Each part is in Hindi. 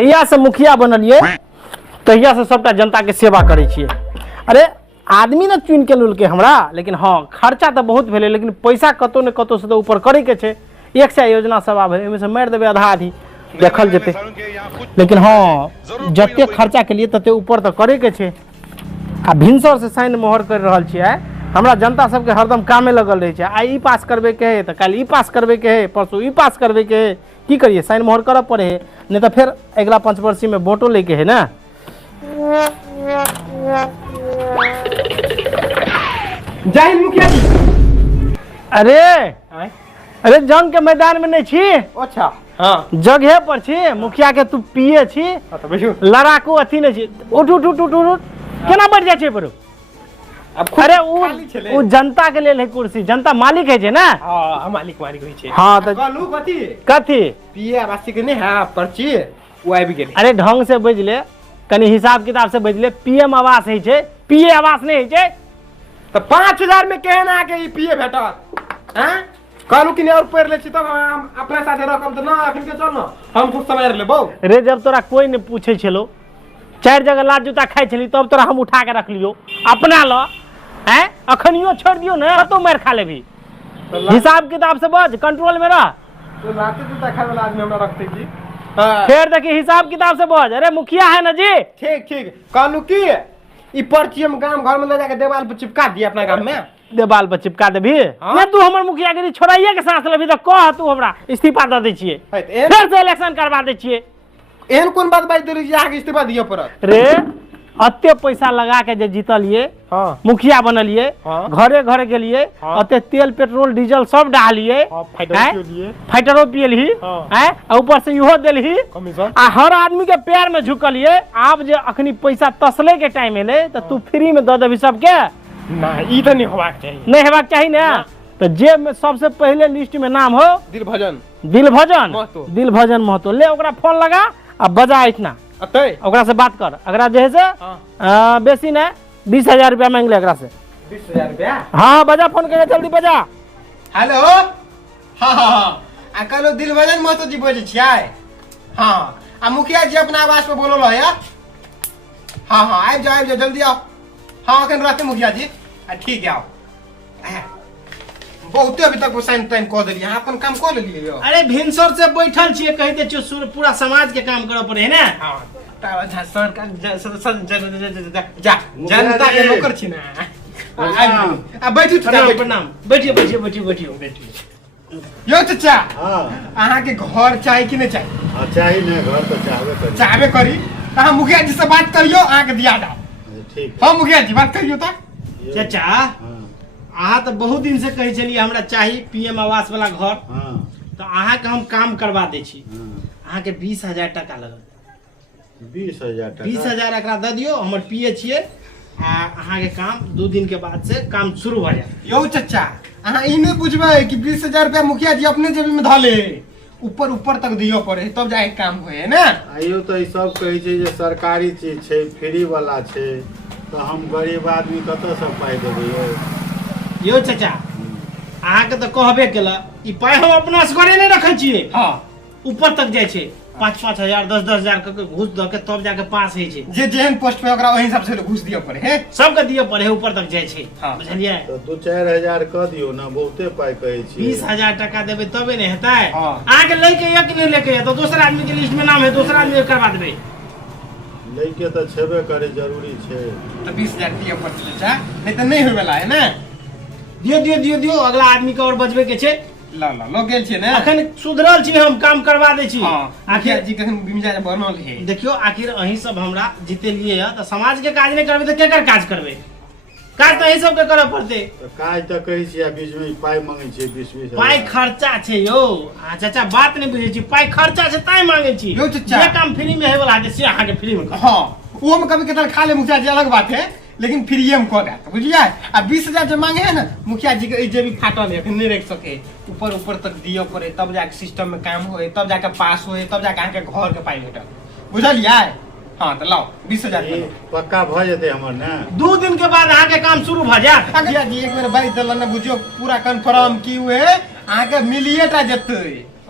तहिया से मुखिया बनलिए तहिया से सबटा जनता के सेवा करे छिए। अरे आदमी ने चुन के लुलके हमरा, लेकिन हाँ खर्चा तो बहुत भेले, लेकिन पैसा कतो ने कतो से तो ऊपर करे के छे। 100 योजना सब आवे, एमे से मार देबे आधा आधी देखल जेते, लेकिन हाँ जते खर्चा के लिए तते ऊपर तो करे के छे। आ भिनसर से साइन मोहर कर रहल छिए। हमरा जनता सबके हरदम कामे लगल रहे छे। आई पास करबे के है तो कल ई पास करबे के है, परसों ई पास करबे के है। की करिए, साइन मोहर करब पड़े है, नहीं तो फिर अगला 5 वर्षी में वोटो लेके है ना। जय हिंद मुखिया जी। अरे जंग के मैदान में नहीं छी। अच्छा हाँ जगह पर छी। मुखिया के तू पिए छी, लड़ाकू अथी नहीं छी। उठ उठ उठ उठ उठ केना बैठ जाए छे पर। अरे वो जनता के लिए है कुर्सी, जनता मालिक है जे ना। हां मालिक होई छे। हां तो कहलू कथी पिए आवासी के नहीं है पर्ची वो आबि गेल। अरे ढंग से बज ले, कनी हिसाब किताब से बज ले। पीएम आवास है छे, पीए आवास नहीं है छे। तो 5000 में कहना के पिए भेटत हैं। कहलू कि नहीं और पैर ले छी तब हम अपने साथे रकम तो ना अखन के चल ना हम कुछ समय लेबो। रे जब तोरा कोई नहीं पूछे छलो, 4 जगह लात जूता खाई छली, तब तोरा हम उठा के रख लियो अपना लो हैं। अखनियो छोड़ दियो ना तो मार खा लेबी। हिसाब किताब से बज, कंट्रोल में रह। तो लाते जूता खाए वाला आदमी हमरा रखते जी। फिर देखी हिसाब किताब से बज। अरे मुखिया है ना जी। ठीक ठीक कहलू की ई पर्ची हम गांव घर में ले जाके देवाल पर चिपका दिए अपना गांव में। देवाल पर चिपका देबी। मैं तू हमर मुखियागिरी छोड़ाइए के सांस लेबी तो कह तू हमरा इस्तीफा दे दै छिए, फिर से इलेक्शन करवा दै छिए। एहन कोन बात बाज देली जे आगे इस्तीफा दिए पड़त रे अत्ते पैसा लगा के जे जीतलिए, हाँ मुखिया बनलिए, हाँ घरे घरे गेलिए, अत्ते तेल पेट्रोल डीजल सब डालिए, फाइटरो पियलही हैं, ऊपर से इहो देलही आ हर आदमी के पैर में झुकलिए। आब जे अखनी पैसा तसले के टाइम एले तो तू फ्री में दे देबी सबके। नहीं ई तो नहीं होबाक चाहिए। नहीं हेबाक चाहिए ना। तो जे में सबसे पहले लिस्ट में नाम हो दिलभजन महतो, ले ओकरा फोन लगा आ बजा इतना ओकरा से बात कर। अगरा जे है से बेसी ना 20,000 रुपया मांग ले अगरा से। 20,000 रुपया? हाँ बजा, फोन करके जल्दी बजा। हेलो हाँ हाँ हाँ आ कहलो दिलभजन महतो जी बोले छियै। हाँ आ मुखिया जी अपना आवास पे बोलो लो या। हाँ हाँ आबि जाओ जल्दी आओ। हाँ अखन रहते मुखिया जी। ठीक है आओ। बहुते अभी तक साइन टाइम कह दिलिए, अहाँ अपन काम कह लेलिए यो। अरे भिनसर से बैठल छिए, कहते छिए पूरा समाज के काम करे पड़े है ना। हां जनता के नौकर छी ना। आ बैठू प्रणाम। बैठिए बैठिए बैठिए बैठिए बैठिए। यो चाचा हां अहाँ के घर चाहि कि नहीं चाहि? हां चाहि ने, घर तो चाहबे करी। अहाँ मुखिया जी से बात करियो, अहाँ के दिया जाओ। ठीक। हां मुखिया जी बात करियो त। चाचा अहाँ तो बहुत दिन से कहे चलिए हमरा चाहिए पीएम आवास वाला घर। तो अहाँ के हम काम करवा दे छी। अहाँ के 20,000 टका लगत। 20,000 टका? 20,000 एकरा दे दियो, हमर पिए छिए। अहाँ के काम 2 दिन के बाद से काम शुरू हो जाए। यो चाचा अहाँ ई नहीं बुझबे कि 20,000 रुपया मुखिया जी अपने जेब में धले, ऊपर ऊपर तक दियो पड़े तब जाके काम होए ना। आइयो तो ई सब कहे छै जे सरकारी चीज छै, फ्री वाला छै, तो हम गरीब आदमी कतौ से पाई देबै यो चाचा? अहाँ के तो कहबे केला, ई पाई हम अपना से घरे नहीं रखे छिए। हां ऊपर तक जाय छै। 5,000 10,000 के घूस द के तब जाके पास है छै। जे जेहन पोस्ट पे ओकरा ओहि हिसाब से घूस दियो पड़े है, सबके दियो पड़े है, ऊपर तक जाय छै। बुझलिए? तो 2-4,000 क दियो ना, बहुते पाई कहे छी। 20,000 टका देबे तबे नहीं हेतै। आके लेके या कि नहीं लेके या तो दूसरा आदमी के लिस्ट में नाम है, दूसरा आदमी करवा देबे। लेके तो छेबे करे जरूरी छै। तो 20,000 दियो पड़ते चाचा, नहीं तो नहीं होय वाला है ना। दियो दियो दियो दियो, अगला आदमी के और बचबे के छे। ला लो गेल छे ना। अखन सुधरल छी, हम काम करवा दे छी। आखिर जी कखन बिमिजा बनल है। देखियो आखिर अहीं सब हमरा जीते लिए है तो समाज के काज नहीं करबे तो केकर काज करबे? काज तो अहीं सब के करे पड़ते। तो काज तो कहि छी, बीच में पाई मांगे छी 20,000 पाई खर्चा छे यो। चाचा बात नहीं बुझे छी, पाई खर्चा छे ताई मांगे छी। यो चाचा जे काम फ्री में है वाला है से अहाँ के फ्री में। हां वो में कभी कतल खा ले मुखिया जी अलग बात है, लेकिन फ्री में कह दे बुझलिए। आ 20,000 जो मांगे है ना मुखिया जी के जे भी फाटल है नहीं रख सके, ऊपर ऊपर तक दियो पड़े तब जाके सिस्टम में काम होए, तब जाके पास होए, तब जाके आके घर के पाई भेटल। बुझलिए? हां तो लाओ 20,000 पक्का भ जेते हमर ना। 2 दिन के बाद अहाँ के काम शुरू भ जात। मुखिया जी एक बेर बाई दल ना बुझियो पूरा कंफर्म की हुए, अहाँ के मिलिए टा जते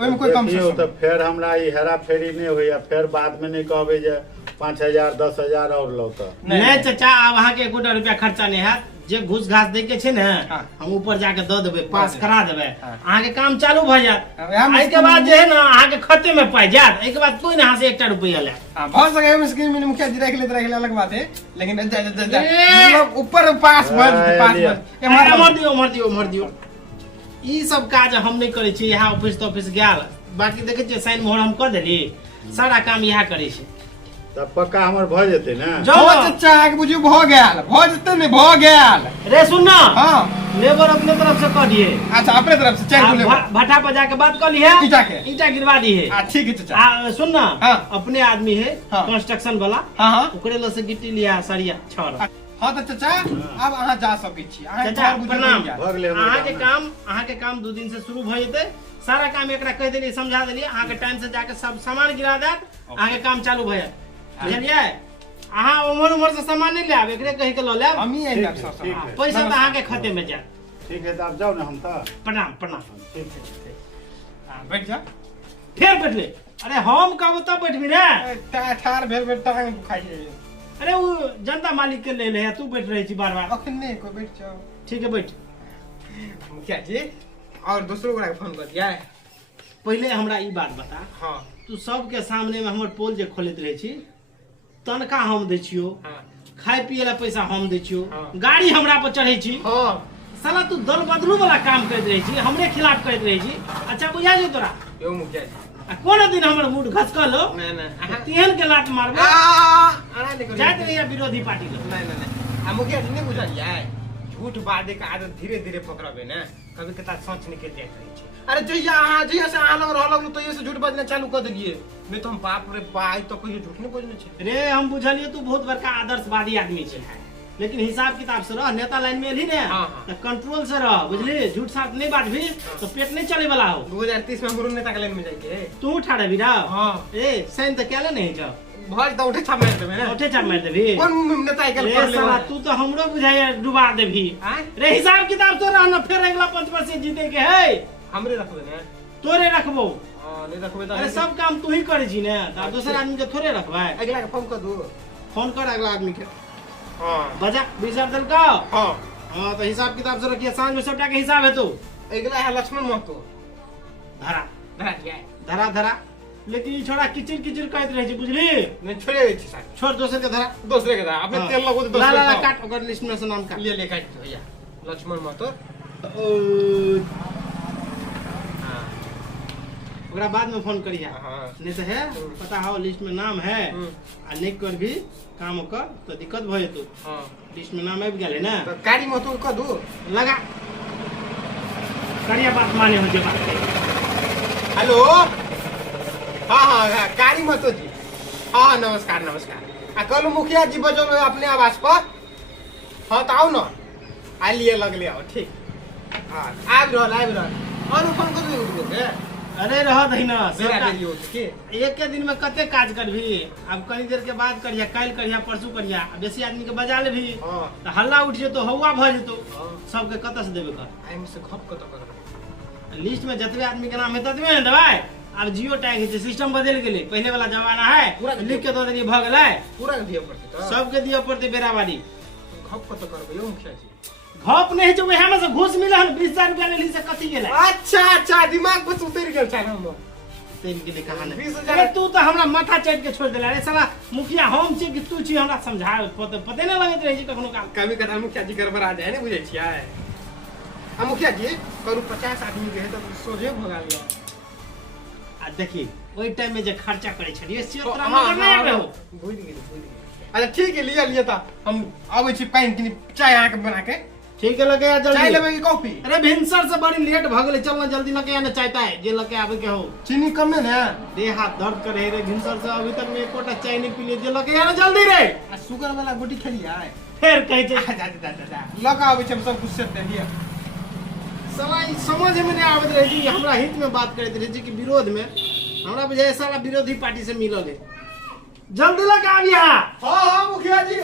ओहिमे कोई कम देखियौ तऽ फेर हमरा ई हेरा फेरी नहि होइया, फेर बाद में नहीं कहबै जे 5,000 10,000 और लो तऽ नहीं चाचा, अब अहाँ के 1 रुपया खर्चा नहीं है। जे घूस घास दे के छे ने हम ऊपर जाके दऽ देबै, पास करा देबै, अहाँ के काम चालू भ जात। एहि के बाद जे है ना अहाँ के खाते में पाई जात, एहि के बाद कोई ना से 1 रुपया ले। हां बहुत सके हम स्कीम में मुखिया जी रख ले अलग बात है, लेकिन मतलब ऊपर पास मर दियो। ई सब काज हम नहीं करे छी, यहाँ ऑफिस गेल, बाकी देखे छियै साइन मोहर हम कर देली, सारा काम यहाँ करे छी। तब पक्का हमर भ जेतै ने। जो चाचा के बुझियो भ गेल, भ जेतै ने, भ गेल। रे सुन ना, हां लेबर अपने तरफ से कर दिए। अच्छा अपने तरफ से 4 लेबर भट्टा पर जाके बात कर ली है, ईटा गिरवा दी है। ठीक है चाचा। सुन ना, अपने आदमी है कंस्ट्रक्शन वाला, हां ओकरे ल से गिट्टी लिया, सरिया छड़। हाँ तो चाचा अब अहाँ जा सकै छी। चाचा प्रणाम। अहाँ के काम 2 दिन से शुरू भ जेतै, सारा काम एकरा कह देली, समझा देली, अहाँ के टाइम से जाके सब सामान गिरा देत, अहाँ के काम चालू भ जात। बुझलियै? अहाँ उमर से सामान नहीं लेब, एकरे कहि के ल लेब, हम ही आइब सब। पैसा तो अहाँ के खाते में जात। ठीक है, तो आप जाओ ना, हम तो प्रणाम। ठीक है। हां बैठ जा। फिर बैठ ले। अरे हम कहब तब बैठबी रे। ठार भेल टांग दुखाई है। अरे वो जनता मालिक के ले तू बैठ रही थी बार। अखन नहीं कोई बैठ जाओ। ठीक है बैठ। मुखिया जी और दूसरों को फोन कर दिया है। पहले हमरा ई बात बता। हाँ तू सबके सामने में हमर पोल जे खोलैत रहे छी, तनखा हम दै छियो, खाए पिए ला पैसा हम दै छियो, गाड़ी हमरा पर चढ़े छी। साला तू दल बदलू वाला काम करत रहे छी, हमरे खिलाफ करत रहे छी। अच्छा बुझा जे तोरा यो मुखिया जी कोनो दिन हमर मूड घसकल हो नहीं तेहन के लात मारबो, जात रहिया विरोधी पार्टी लो। नहीं मुखिया जी नहीं बुझलियै, झूठ बाजे के आदत धीरे धीरे पकड़बे ना, कभी कता सच निकल जाइत रहे छै। अरे जहिया से अहाँ लग रहलक तहिया से झूठ बाजना चालू कर देलिए, नहीं तो हम बाप रे बाई तो कहियो झूठ नहीं बोलने छै। रे हम बुझलिए तू बहुत बड़का आदर्शवादी आदमी छै, लेकिन हिसाब किताब से रह, नेता लाइन में एली ने तो कंट्रोल से रह, बुझली? झूठ साथ नहीं बाजबी तो पेट नहीं चले वाला हो। 2030 में मुरुन नेता के लाइन में जाके तू ठाड़े भी रह। हां ए सैन तो केले नहीं छ भज तो उठे छाप मार देबे ना, उठे छाप मार देबी। कौन नेता के कर ले साला तू तो हमरो बुझाय डुबा देबी। रे हिसाब किताब तो रह ना, फिर अगला 5% जीते के है हमरे रखबे ना, तोरे रखबो। हां नहीं रखबे तो अरे सब काम तू ही करे छी ने, त दूसरा आदमी के थोड़े रखबे। अगला के फोन कर दो, फोन कर अगला आदमी के। हां बजा 20,000 दल का। हां हां तो हिसाब किताब से रखिए, सांझ में सबटा के हिसाब है। तो अगला है लक्ष्मण महतो धरा धरा दिया धरा धरा, लेकिन ई छोड़ा किचिर कहत रहे छी, बुझली? नहीं छोड़े छी साहब, छोड़ दोसर के धरा, दूसरे के धरा अपने तेल लगो तो ला ला काट ओकर लिस्ट में से नाम काट ले काट भैया लक्ष्मण महतो। ओकरा बाद में फोन करिया, नहीं तो है पता हो लिस्ट में नाम है आ नहीं कर भी काम कर तो दिक्कत भ जेतो। हां लिस्ट में नाम आबि गेल है ना, तो गाड़ी महतो कर दो लगा करिया बात माने हो जे बात। हेलो हाँ गाड़ी महतो जी। हाँ नमस्कार आ कल मुखिया जी बजल अपने आवास पर। हाँ तो आओ ना, आ लिए लगले आओ ठीक। हाँ आबि रहल और फोन कर दो। अरे रह दही ना, एक के दिन में कते काज करभी, अब कनी देर के बाद करिया, कल करिया, परसू करिया, बेसी आदमी के बजा लेभी तो हल्ला उठ जेतो, हवा भ जेतो, सबके कत से देबे कर। एम से घप कत कर लिस्ट में जतबे आदमी के नाम है ततबे ने देबै। अब जियो टैग है, सिस्टम बदल गेले, पहले वाला जमाना है, पूरा लिख के दो देनी भ गेलै, पूरा दियो पड़ते तो सबके दियो पड़ते बेराबारी। घप कत करबे यो मुखिया जी? घप नहीं जो वहां में से घूस मिला है 20,000 रुपया लेली से कथि गेलै। अच्छा दिमाग पर उतर गेल छै हम तेल के लिए कहा नहीं 20,000 तू तो हमरा माथा चाट के छोड़ देला रे साला। मुखिया हम छी कि तू छी, हमरा समझा पते नहीं लगत रहे छी कखनो काल। कभी कदा मुखिया जी गड़बड़ा जाए नहीं बुझै छियै। आ मुखिया जी करू 50 आदमी के है तो सोझे भगा लियो। आ देखी ओई टाइम में जे खर्चा करे छलिए से तोरा नजर नहीं आबे हो। भूल गेली। अच्छा ठीक है लिए त हम आबै छी, पानी किनी चाय आके बना के। ठीक है लगे जल्दी चाय लेबे की कॉफी? अरे भिनसर से बड़ी लेट भ गेले, चल ना जल्दी लगे आने चाहता है जे लगे आवे के हो। चीनी कम है ना, देह हाथ दर्द करे रे, भिनसर से अभी तक में एकोटा चाय नहीं पीले, जे लगे आने जल्दी रे। आ शुगर वाला गोटी खेली आए फिर कहे छे जा लगा आवे छै, हम सब कुछ सेट दिया। साला समझ में नहीं आवत रहे जी, हमरा हित में बात करत रहे जी कि विरोध में, हमरा बुझाय साला विरोधी पार्टी से मिलल है। जल्दी लगा आबिया। हां मुखिया जी।